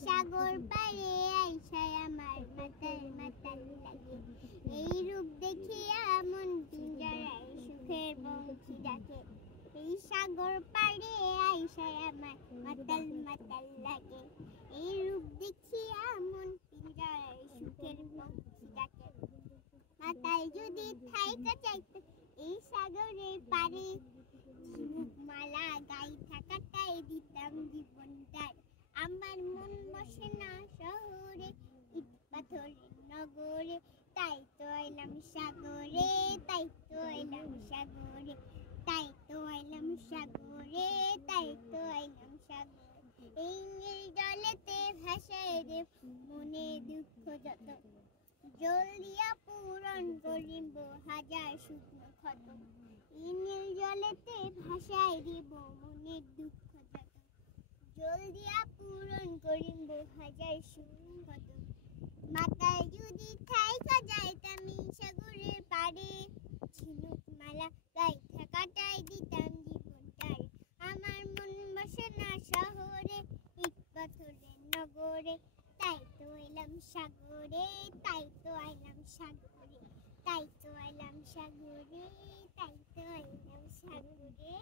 সাগর পারে আইসায় আমার মাতাল মাতাল লাগে। এই রূপ দেখিয়া মন পিঞ্জরায় সুখের পঙ্খী ডাকে। এই সাগর পারে আইসায় আমার মাতাল মাতাল লাগে। এই রূপ দেখিয়া মন পিঞ্জরায় সুখের পঙ্খী ডাকে। মাতাল যদি থাইকা চাইতে এই সাগরের পারে, ঝিনুক মালা গায়ে থাকাটাই দিতাম জীবনটার। আমার মন বসে না শহরে, ইট পাথরের নগরে, তাই তো এলাম সাগরে, তাই তো এলাম সাগরে, তাই তো এলাম সাগরে, তাই তো এলাম সাগরে। এই নীল জলেতে ভাসায় রে মনে দুঃখ যত, জল দিয়া পূরণ করিব হাজার শুকনো ক্ষত। এই নীল জলেতে ভাসায় দিব মনের দুঃখ যত, জল দিয়া পূরণ করিব হাজার শুকনো ক্ষত। মাতাল যদি থাইকা যাইতাম এই সাগরের পাড়ে, ঝিনুক মালা গায়ে থাকাটাই দিতাম জীবনটার। আমার মন বসে না শহরে, ইট পাথরের নগরে, তাই তো এলাম সাগরে, তাই তো এলাম সাগরে, তাই তো এলাম সাগরে, তাই তো এলাম সাগরে।